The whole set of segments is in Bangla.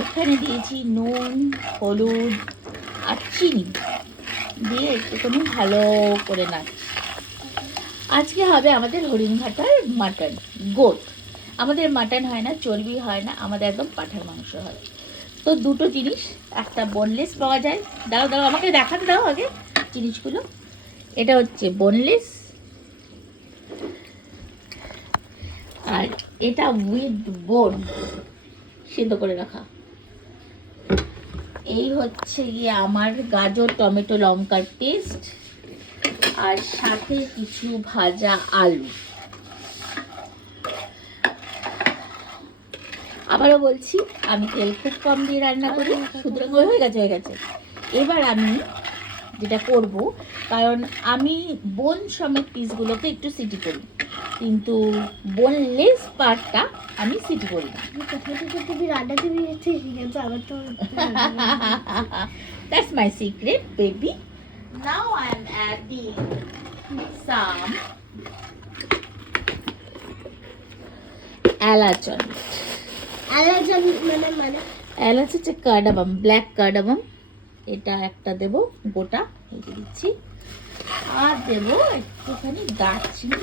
এখানে দিয়েছি নুন, হলুদ আর চিনি দিয়ে একটুখানি ভালো করে নাড়ছি। আজকে হবে আমাদের হরিণঘাটার মাটন, গোট। আমাদের মাটন হয় না, চর্বি হয় না, আমাদের একদম পাঁঠার মাংস হয়। তো দুটো জিনিস, একটা বোনলেস পাওয়া যায়। দাও দাও আমাকে দেখাতে দাও আগে জিনিসগুলো। এটা হচ্ছে বোনলেস, আর এটা উইথ বোন সিদ্ধ করে রাখা। এই হচ্ছে গিয়ে আমার গাজর, টমেটো, লঙ্কার পেস্ট, আর সাথে কিছু ভাজা আলু। আবারও বলছি, আমি তেল খুব কম দিয়ে রান্না করি, সুতরাং হয়ে গেছে। এবার আমি যেটা করব, কারণ আমি বোন সমেত পিসগুলোকে একটু সিটি করি, কিন্তু বোনলেস পার্টটা আমি সিটি করি না। That's my secret, baby. Now I am adding some এলাচন। এলাচ হচ্ছে কার্ডামাম, ব্ল্যাক কার্ডামাম। এটা একটা দেব গোটা, দিচ্ছি। আর দেব একটুখানি দারচিনি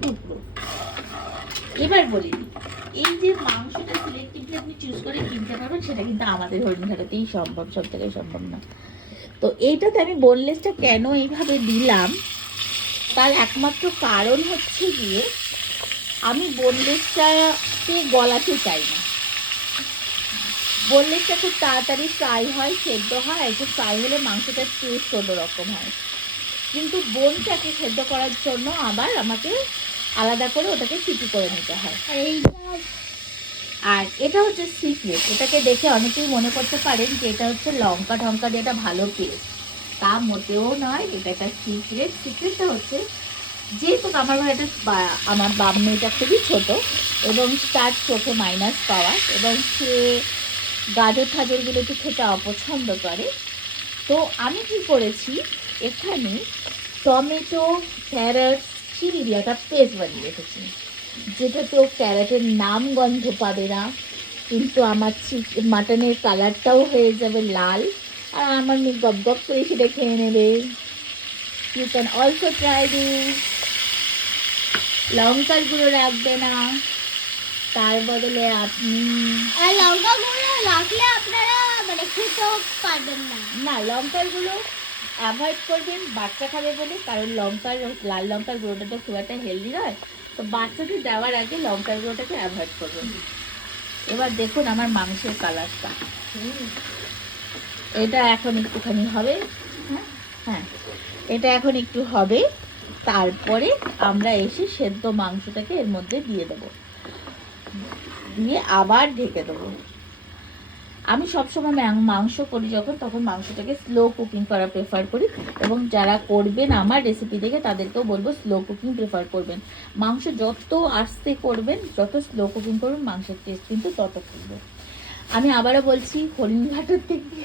টুকরো। এবার বলি, এই যে মাংসটা সিলেক্টিভলি আপনি চুজ করে কিনতে পারবেন, সেটা কিন্তু আমাদের হরিণঘাটাতেই সম্ভব, সব জায়গায় সম্ভব না। তো এইটাতে আমি বোনলেসটা কেন এইভাবে দিলাম, তার একমাত্র কারণ হচ্ছে গিয়ে আমি বোনলেসটাকে গলাতে চাই না। বোনলেসটা খুব তাড়াতাড়ি ফ্রাই হয়, সেদ্ধ হয়, একটু ফ্রাই হলে মাংসটার টেস্ট অন্যরকম হয়। কিন্তু বোনটাকে সেদ্ধ করার জন্য আবার আমাকে আলাদা করে ওটাকে সিটি করে নিতে হয়। আর এটা হচ্ছে সিক্রেট। এটাকে দেখে অনেকেই মনে করতে পারেন যে এটা হচ্ছে লঙ্কা ঠঙ্কা দিয়ে একটা ভালো পেস্ট, তা মোটেও নয়। এটা একটা সিক্রেট। সিক্রেটটা হচ্ছে, যেহেতু আমার ঘরে আমার বাপ মেয়েটা খুবই ছোট এবং তার চোখে মাইনাস পাওয়ার, এবং সে গাজর ঠাজরগুলো একটু খেতে অপছন্দ করে। তো আমি কি করেছি, এখানে টমেটো, ক্যারট, চিলি দিয়ে একটা পেস্ট বানিয়ে রেখেছি, যেটাতেও ক্যারটের নাম গন্ধ পাবে না, কিন্তু আমার মাটনের কালারটাও হয়ে যাবে লাল, আর আমার মেয়ে গপ গপ করে সেটা খেয়ে নেবে। You can also try this. লঙ্কার গুঁড়ো রাখবে না, তার বদলে আপনি লঙ্কা গুঁড়ো রাখলে আপনারা মানে খেতেও পারবেন না। না, লঙ্কার গুঁড়ো অ্যাভয়েড করবেন, বাচ্চা খাবে বলে। কারণ লাল লঙ্কার গুঁড়োটা তো খুব একটা হেলদি নয়, তো বাচ্চাদের দেওয়ার আগে লঙ্কার গুঁড়োটাকে অ্যাভয়েড করবেন। এবার দেখুন আমার মাংসের কালারটা, এটা এখন একটুখানি হবে। হ্যাঁ, এটা এখন একটু হবে। তারপরে আমরা এসে সেদ্ধ মাংসটাকে এর মধ্যে দিয়ে দেবো, দিয়ে আবার ঢেকে দেবো। আমি সবসময় মাংস করি যখন, তখন মাংসটাকে স্লো কুকিং করা প্রেফার করি, এবং যারা করবেন আমার রেসিপি দেখে তাদেরকেও বলবো স্লো কুকিং প্রেফার করবেন। মাংস যত আস্তে করবেন, যত স্লো কুকিং করবেন, মাংসের টেস্ট কিন্তু তত করবে। আমি আবারও বলছি,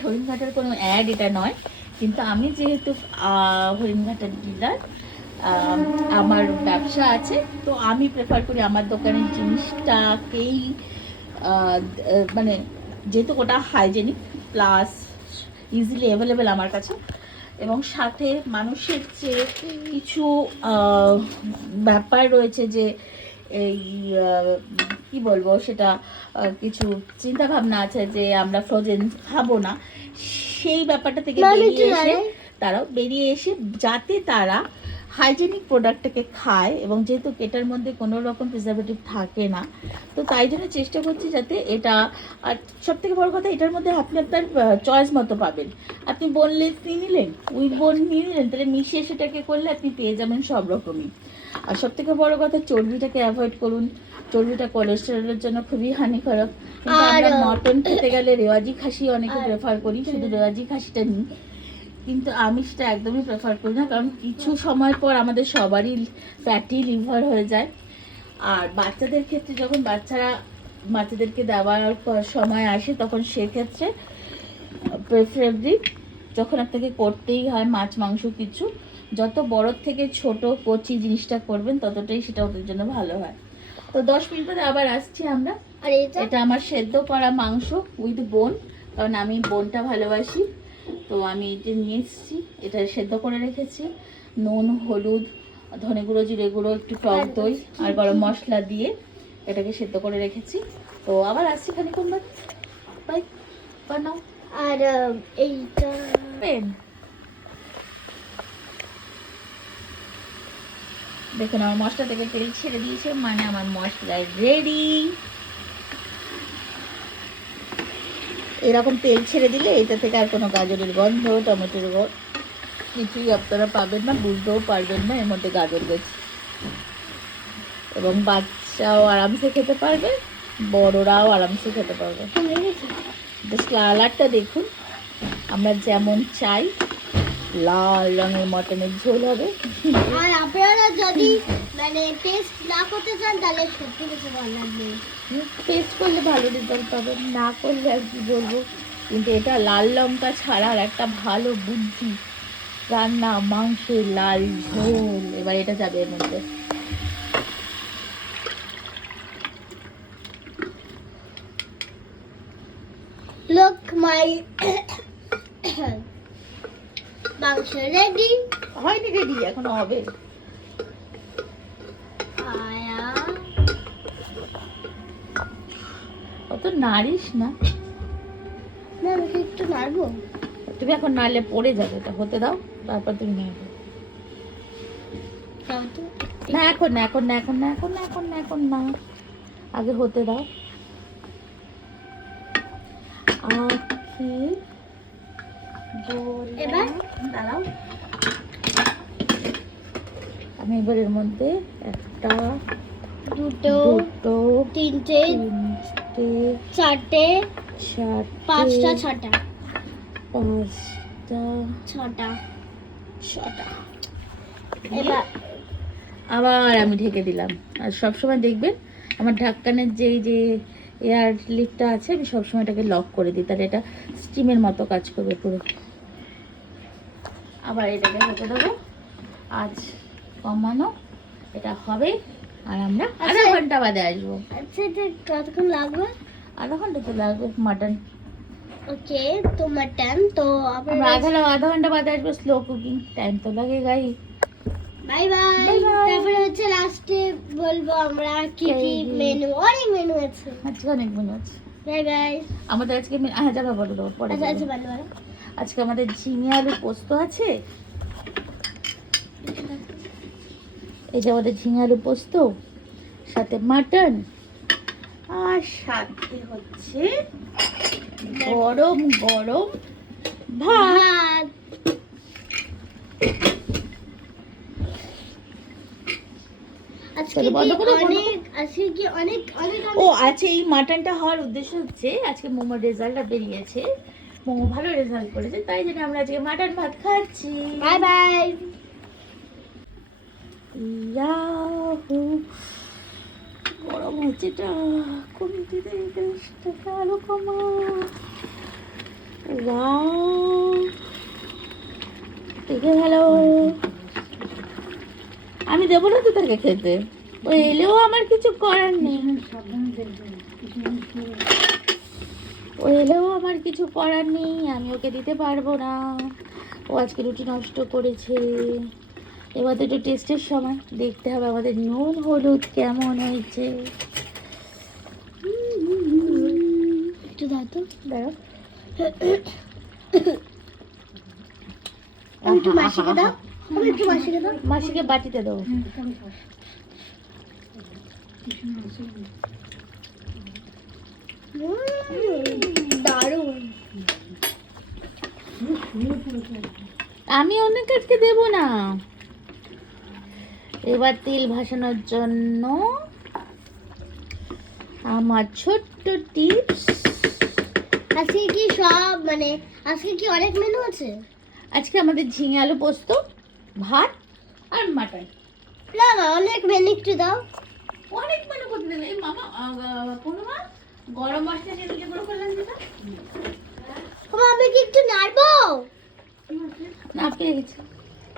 হরিণঘাটার কোনো অ্যাড এটা নয়, কিন্তু আমি যেহেতু হরিণঘাটার ডিলার, আমার ব্যবসা আছে, তো আমি প্রেফার করি আমার দোকানের জিনিসটাকেই, মানে যেহেতু ওটা হাইজেনিক প্লাস ইজিলি অ্যাভেলেবেল আমার কাছে, এবং সাথে মানুষের যে কিছু ব্যাপার রয়েছে, যে এই কি বলবো সেটা, কিছু চিন্তা ভাবনা আছে যে আমরা ফ্রোজেন খাবো না, সেই ব্যাপারটা থেকে বেরিয়ে এসে যাতে তারা হাইজেনিক প্রোডাক্টটাকে খায়, এবং যেহেতু এটার মধ্যে কোনো রকম প্রিজারভেটিভ থাকে না, তো তাই জন্য চেষ্টা করছি যাতে এটা। আর সব থেকে বড় কথা, এটার মধ্যে আপনি আপনার চয়েস মতো পাবেন। আপনি বোনলেস নিয়ে নিলেন, উইথ বোন নিয়ে নিলেন, তাহলে মিশিয়ে সেটাকে করলে আপনি পেয়ে যাবেন সব রকমই। আর সব থেকে বড় কথা, চর্বিটাকে অ্যাভয়েড করুন। চর্বিটা কোলেস্টেরলের জন্য খুবই হানিকারক। কিন্তু আমরা মটন খেতে গেলে রেওয়াজি খাসি অনেকে প্রেফার করি, শুধু রেওয়াজি খাসিটা নিই, কিন্তু আমি সেটা একদমই প্রেফার করি না, কারণ কিছু সময় পর আমাদের সবারই ফ্যাটি লিভার হয়ে যায়। আর বাচ্চাদের ক্ষেত্রে, যখন বাচ্চাদেরকে দেওয়ার সময় আসে, তখন সেক্ষেত্রে প্রেফারেবলি যখন আপনাকে করতেই হয় মাছ মাংস কিছু, যত বড় থেকে ছোট কচি জিনিসটা করবেন, ততটাই সেটা ওদের জন্য ভালো হয়। তো 10 মিনিট পরে আবার আসছি আমরা। আর এটা আমার সেদ্ধ করা মাংস উইথ বোন, কারণ আমি বোনটা ভালোবাসি। তো আমি এটা নিয়ে এসেছি, এটা সেদ্ধ করে রেখেছি নুন, হলুদ, ধনে গুঁড়ো, জিরে গুঁড়ো, একটু টক দই আর গরম মশলা দিয়ে এটাকে সেদ্ধ করে রেখেছি। তো আবার আসছি খানিক্ষণ বাদে। বাই, বানাও। আর এইটা দেখুন আমার মশলা থেকে তেল ছেড়ে দিয়েছে, মানে আমার মশলা রেডি। এরকম তেল ছেড়ে দিলে এটা থেকে আর কোনো গাজরের গন্ধ, টমেটোর গন্ধ কিছুই আপনারা পাবেন না, বুঝতেও পারবেন না এর মধ্যে গাজর গেছে। এবং বাচ্চাও আরামসে খেতে পারবে, বড়রাও আরামসে খেতে পারবে। জাস্ট কালারটা দেখুন, আমরা যেমন চাই লাল রঙের মটনের ঝোল হবে। আর আপনারা যদি মানে টেস্ট না করতে চান তাহলে সত্যি কিছু ভালো লাগবে। টেস্ট করলে ভালো রেজাল্ট পাবেন, না করলে আর কি বলবো। কিন্তু এটা লাল লঙ্কা ছাড়ার একটা ভালো বুদ্ধি, রান্না মাংসের লাল ঝোল। এবার এটা যাবে এর মধ্যে। Look my মাংস রেডি। হয়নি রেডি, এখনো হবে। অত নাড়িস না, না আমি একটু নাড়বো। তুমি এখন নাড়লে পড়ে যাবে, এটা হতে দাও, তারপর তুমি নাড়বে। না এখন না, এখন না, এখন না, এখন না, এখন না, এখন না, আগে হতে দাও। এবার দাঁড়াও, আমি এবার এর মধ্যে একটা, দুটো, তিনটে, চারটে, পাঁচটা, ছটা, ছটা। এবার আবার আমি ঢেকে দিলাম। আর সবসময় দেখবেন আমার ঢাক্কানের যে এয়ার লিডটা আছে, আমি সবসময় এটাকে লক করে দিই, তাহলে এটা স্টিমের মতো কাজ করবে পুরো। আবার এটাকে হতে দেবো, আজ কমানো, এটা হবে। আর আমরা আধা ঘন্টা বাদে আসবো। আচ্ছা এটা কতক্ষণ লাগবে? আধা ঘন্টা তো লাগবে মাটন। ওকে, তো মাটন তো আমরা আধা ঘন্টা বাদে আসবো, স্লো কুকিং, টাইম তো লাগে গাই। Bye bye. তারপরে হচ্ছে লাস্টে বলবো আমরা কি কি মেনু, অনেক মেনু আছে, আজকে অনেক মেনু আছে। Bye bye. আমাদের আজকে যাবা বলে দেবো পরে। আচ্ছা আচ্ছা ভালো ভালো। আজকে আমাদের ঝিঙে আলু পোস্ত আছে, এই যে আমাদের ঝিঙে আলু পোস্ত, সাথে মাটন, আর সাথে হচ্ছে গরম গরম ভাত। ও আচ্ছা, এই মাটনটা হওয়ার উদ্দেশ্য হচ্ছে আজকে মোমোর রেজাল্টটা বেরিয়েছে, মোমো ভালো রেজাল্ট করেছে, তাই জন্য আমরা আজকে মাটন ভাত খাচ্ছি। Bye bye. ইয়াহু, গরম হচ্ছে, এটা কমতে দে, গ্যাসটাকে আরো কমা। ওয়াও, দেখে ভালো। আমি দেবো না তো তাকে খেতে, ও এলেও আমার কিছু করার নেই, ও এলেও আমার কিছু করার নেই, আমি ওকে দিতে পারবো না। ও আজকে রুটি নষ্ট করেছে। এবার তো একটু টেস্টের সময়, দেখতে হবে আমাদের নুন হলুদ কেমন হয়েছে। একটু দাও তো, দাঁড়াও, একটু মাসিকে দাও, একটু মাসিকে দাও, মাসিকে বাটিতে দেবো। দারুণ। আমি অনেক আজকে দেবো না। এবার তেল ভাসানোর জন্য আমার ছোট্ট টিপস। আজকে কি সব মানে আজকে কি অনেক মেনু আছে? আজকে আমাদের ঝিঙে আলু পোস্ত, ভাত আর মাটন। না না, অনেক মেনু, একটু দাও। অনেক মেনু করতে দেবে এই মামা। কোনো মা গরম মশলা দিয়ে করে ফেললেন যেটা, আমি কি একটু নাড়বো? না পেয়ে গেছে,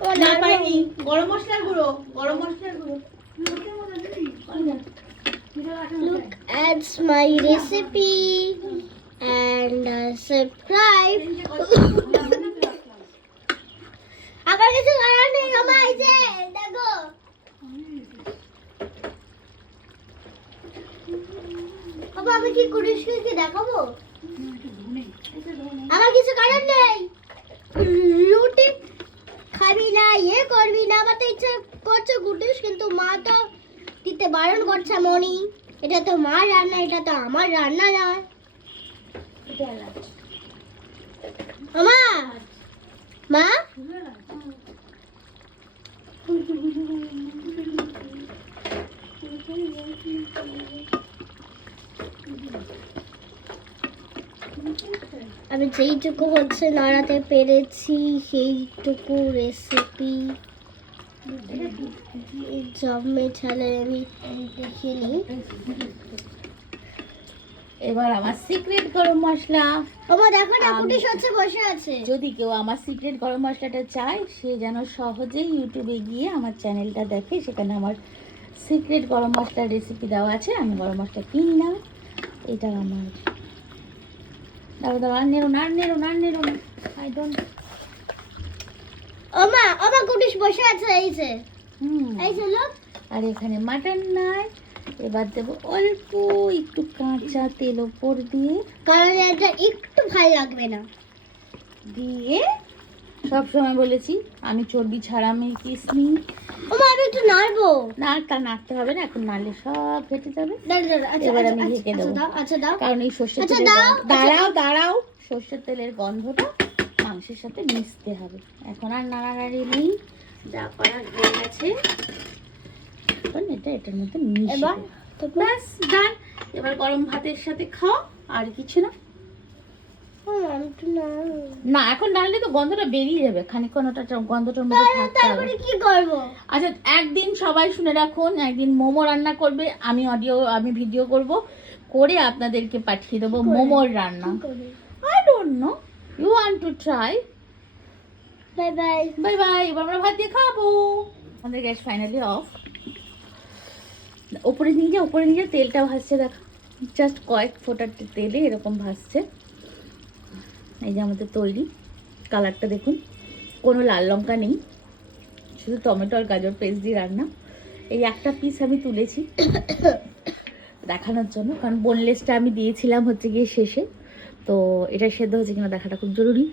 ও না নাড়বো। পাইনি। গরম মশলার গুঁড়ো, গরম মশলার গুঁড়ো। look at my recipe and subscribe. আবার কিছু করার নেই আমার এই যে দেখো বাবা আমি কি কুড়িশকে দেখাবো আমার কিছু করার নেই রুটি খাবি না ইয়ে করবি না আমার তো ইচ্ছা করছে কুটিস কিন্তু মা তো দিতে বারণ করছে মনি এটা তো মার রান্না এটা তো আমার রান্না না মা মা আমি যেইটুকু হচ্ছে নাড়াতে পেরেছি সেইটুকু রেসিপি জমে ছালে আমি দেখিনি এবার আমার সিক্রেট গরম মশলা বাবা দেখো না কুটিস হচ্ছে বসে আছে যদি কেউ আমার সিক্রেট গরম মশলাটা চায় সে যেন সহজেই ইউটিউবে গিয়ে আমার চ্যানেলটা দেখে সেখানে আমার সিক্রেট গরম মশলার রেসিপি দেওয়া আছে আমি গরম মশলা কিনি না এটা আমার দাঁড়া দাঁড়া আর নেড়ো না আই ডোন্ট ওমা কুটিস বসে আছে এই যে লোক আর এখানে মাটন নাই এবার দেবো অল্প একটু কাঁচা তেল ওপর দিয়ে কারণ এটা একটু ভালো লাগবে না দিয়ে সব সময় বলেছি আমি চর্বি ছাড়া আমি পিস নিই ওমা আমি একটু নাড়বো নাড়তে হবে না এখন নাড়লে সব ফেটে যাবে আচ্ছা এবার আমি ঢেকে দেবো আচ্ছা দাও কারণ এই সর্ষের আচ্ছা, তেলের দাও। দাঁড়াও সর্ষের তেলের গন্ধটা মাংসের সাথে মিশতে হবে এখন আর নাড়ানাড়ি নেই যা করার হয়ে গেছে এখন এটার মধ্যে মিশিয়ে এবার ব্যাস ডান এবার গরম ভাতের সাথে খাও আর কিছু না না এখন ডাললে তো গন্ধটা বেরিয়ে যাবে খানিকক্ষণ ওটা গন্ধটার মধ্যে থাকতে হবে তারপরে কি করব আচ্ছা একদিন সবাই শুনে রাখুন একদিন মোমো রান্না করবে আমি ভিডিও করব করে আপনাদেরকে পাঠিয়ে দেবো মোমোর রান্না I don't know you want to try bye bye bye bye এবার আমরা ভাত দিয়ে খাবো আমাদের গ্যাস ফাইনালি অফ উপরে নিয়ে যা তেলটা ভাসছে দেখো জাস্ট কয়েক ফোঁটার তেলে এরকম ভাসছে এই যে আমাদের তৈরি কালারটা দেখুন কোনো লাল লঙ্কা নেই শুধু টমেটো আর গাজর পেস্ট দিয়ে রান্না এই একটা পিস আমি তুলেছি দেখানোর জন্য কারণ বোনলেসটা আমি দিয়েছিলাম হচ্ছে গিয়ে শেষে তো এটা সেদ্ধ হচ্ছে কিনা দেখাটা খুব জরুরি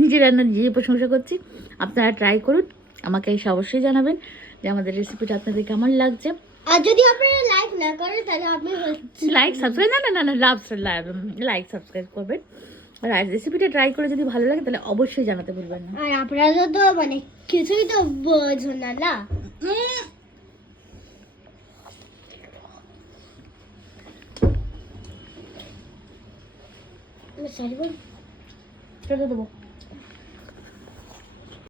নিজের রান্না নিজেই প্রশংসা করছি আপনারা ট্রাই করুন আমাকে এসে অবশ্যই জানাবেন যে আমাদের রেসিপিটা আপনাদের কেমন লাগছে আর যদি আপনারা লাইক না করেন তাহলে আপনি লাইক সাবস্ক্রাইব লাইক সাবস্ক্রাইব করবেন আর রেসিপিটা ট্রাই করে যদি ভালো লাগে তাহলে অবশ্যই জানাতে ভুলবেন না আর আপনারা তো মানে কিছুই তো বোঝো না না সরি বল দেবো